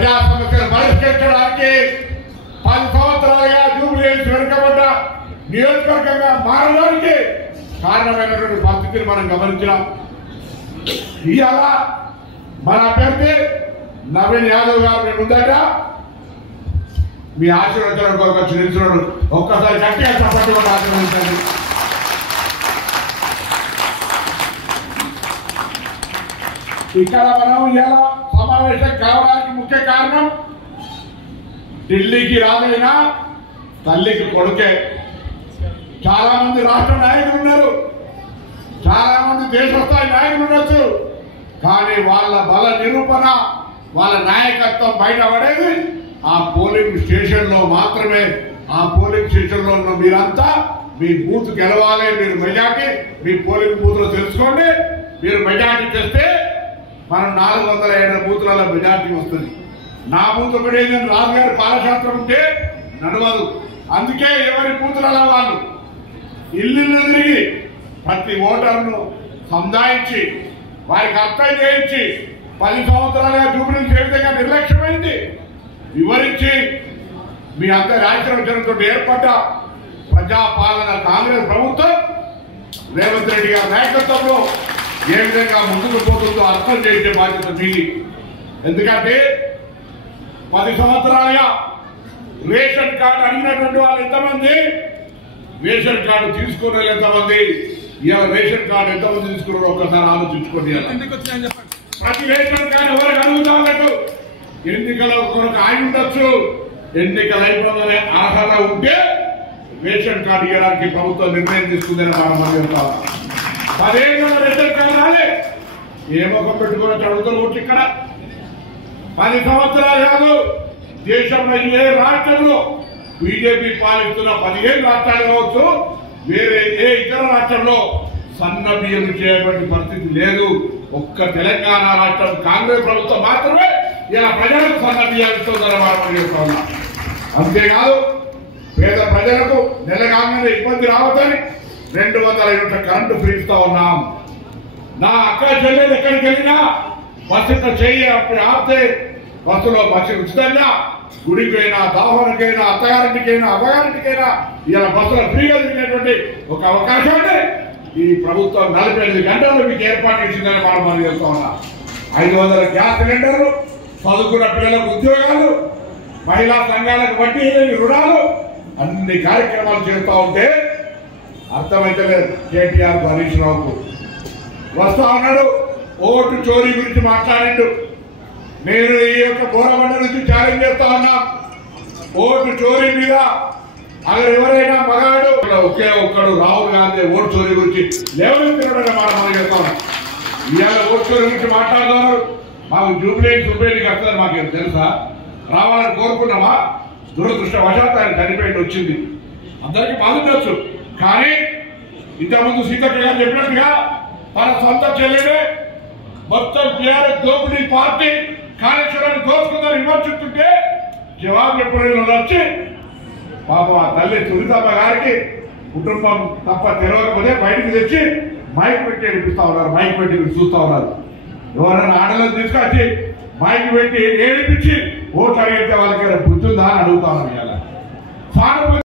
ప్రజా సమస్యలు పరిష్కరించడానికి 10 సంవత్సరాలుగా జూబ్లీహిల్స్ వెనుకబడ్డ నియోజకవర్గంగా మారడానికి కారణమైనటువంటి పరిస్థితిని మనం గమనించాం. ఇవాళ మన అభ్యర్థి నవీన్ యాదవ్ గారు ముందట మీ ఆశీర్వచనం వచ్చి నిలుచున్నాడు. ఒక్కసారి గట్టిగా చప్పట్లు కూడా ఆశీర్వదించండి. ఇక్కడ మనం ఇలా సమావేశం కావడానికి ముఖ్య కారణం ఢిల్లీకి రాదైనా తల్లికి కొడుకే. చాలా మంది రాష్ట్ర నాయకులు ఉన్నారు, చాలా మంది దేశ స్థాయి నాయకులు ఉండొచ్చు, కానీ వాళ్ళ బల నిరూపణ వాళ్ళ నాయకత్వం బయటపడేది ఆ పోలింగ్ స్టేషన్ లో మాత్రమే. ఆ పోలింగ్ స్టేషన్ లో ఉన్న మీరంతా మీ బూత్ గెలవాలి, మీరు మెజార్టీ మీ పోలింగ్ బూత్ లో తెలుసుకోండి. మీరు మెజార్టీ చేస్తే మనం 407 బూత్లలో మెజార్టీ వస్తుంది. నా బూత్ ఒకటే రాజుగారి పాలశాస్త్రం ఉంటే నడవదు. అందుకే ఎవరి బూతులలో వాళ్ళు ఇల్లు తిరిగి ప్రతి ఓటర్ను సముదాయించి వారికి అర్థం చేయించి 10 సంవత్సరాలుగా జూబ్లీహిల్స్ ఏ విధంగా నిర్లక్ష్యమైంది వివరించి మీ అందరి ఆశీర్వచనంతో ఏర్పడ్డ ప్రజాపాలన కాంగ్రెస్ ప్రభుత్వం రేవంత్ రెడ్డి గారి నాయకత్వంలో ఏ విధంగా ముందుకు పోతుందో అర్థం చేసే బాధ్యత మీది. ఎందుకంటే 10 సంవత్సరాలుగా రేషన్ కార్డు అడిగినటువంటి వాళ్ళు ఎంతమంది, రేషన్ కార్డు తీసుకున్న వాళ్ళు ఎంతమంది, ఇవాళ రేషన్ కార్డు ఎంతమంది తీసుకున్నారో ఒక్కసారి ఆలోచించుకోండి. ప్రతి రేషన్ కార్డు ఎవరికి అడుగుతారు? ఎన్నికల కొరకు ఆయన ఉండొచ్చు, ఎన్నికలు అయిపోగానే అర్హత ఉంటే రేషన్ కార్డు ఇవ్వడానికి ప్రభుత్వం నిర్ణయం తీసుకుందని మనం చెప్తాం. 10 ఏళ్ళ రేషన్ కార్డు రాలే, ఏ ముఖం పెట్టుకుని అడుగుతారు ఓట్లు. ఇక్కడ 10 సంవత్సరాలు కాదు, దేశంలో ఏ రాష్ట్రంలో బీజేపీ పాలిస్తున్న 15 రాష్ట్రాలు కావచ్చు, వేరే ఏ ఇతర రాష్ట్రంలో సన్న బియ్యం చేయబడిన పరిస్థితి లేదు. ఒక్క తెలంగాణ రాష్ట్రం కాంగ్రెస్ ప్రభుత్వం మాత్రమే ఇలా ప్రజలకు సన్న బియ్యాలు ఇస్తుందని మనం చెప్తా ఉన్నాం. అంతేకాదు పేద ప్రజలకు నెలగానే ఇబ్బంది రావద్దని 200 యూనిట్ల కరెంటు ఫ్రీ ఇస్తా ఉన్నాం. నా అక్క చెల్లెలు ఎక్కడికి వెళ్ళినా బస్సులో చెయ్యి అప్పుడు ఆపితే బస్సులో బస్సు ఉచితంగా, గుడికైనా దాహోనికైనా అత్తగారింటికైనా అమ్మగారింటికైనా ఇలా బస్సులో ఫ్రీగా తిరిగేటువంటి ఒక అవకాశాన్ని ఈ ప్రభుత్వం 48 గంటల్లో మీకు ఏర్పాటు చేసిందని మనం చెప్తా ఉన్నాం. 500 గ్యాస్ సిలిండర్లు, చదువుకున్న పిల్లలకు ఉద్యోగాలు, మహిళా సంఘాలకు వడ్డీ లేని రుణాలు, అన్ని కార్యక్రమాలు చేస్తూ ఉంటే అర్థమైతే లేదు. కేటీఆర్ హరీష్ రావుకు వస్తా ఉన్నాడు, ఓటు చోరీ గురించి మాట్లాడిండు. నేను ఈ యొక్క బోరబండ నుంచి ఛాలెంజ్ చేస్తా ఉన్నా, ఓటు చోరీ మీద అక్కడ ఎవరైనా మగాడు ఒకే ఒక్కడు రాహుల్ గాంధీ ఓటు చోరీ గురించి లేవనెత్తినట్టు మనం చెప్తా ఉన్నాం. ఇవాళ ఓటు చోరీ గురించి మాట్లాడుతున్నారు. మాకు జూబ్లీహిల్స్ ఉపయోగకి వస్తుంది, మాకేం తెలుసా? రావాలని కోరుకున్నామా? దురదృష్టవశాత్తు ఆయన చనిపోయింది వచ్చింది, అందరికీ బాగుండొచ్చు. కానీ ఇంతకుముందు సీతక్క గారు చెప్పినట్టుగా తన సొంత చెల్లెడే మొత్తం టీఆర్ఎస్ దోపిడీ పార్టీ కాళేశ్వరాన్ని దోచుకుందని విమర్శిస్తుంటే జవాబు చెప్పడం వచ్చి పాపం ఆ తల్లి సునీతమ్మ గారికి కుటుంబం తప్ప తెలవకపోతే బయటకు తెచ్చి మైక్ పెట్టి ఏడిపిస్తా ఉన్నారు. మైక్ పెట్టి చూస్తా ఉన్నారు. ఎవరైనా ఆడలను తీసుకొచ్చి మైక్ పెట్టి ఏడిపించి ఓట్లు అడిగితే వాళ్ళకి బుద్ధి ఉందా అని అడుగుతా ఉన్నారు.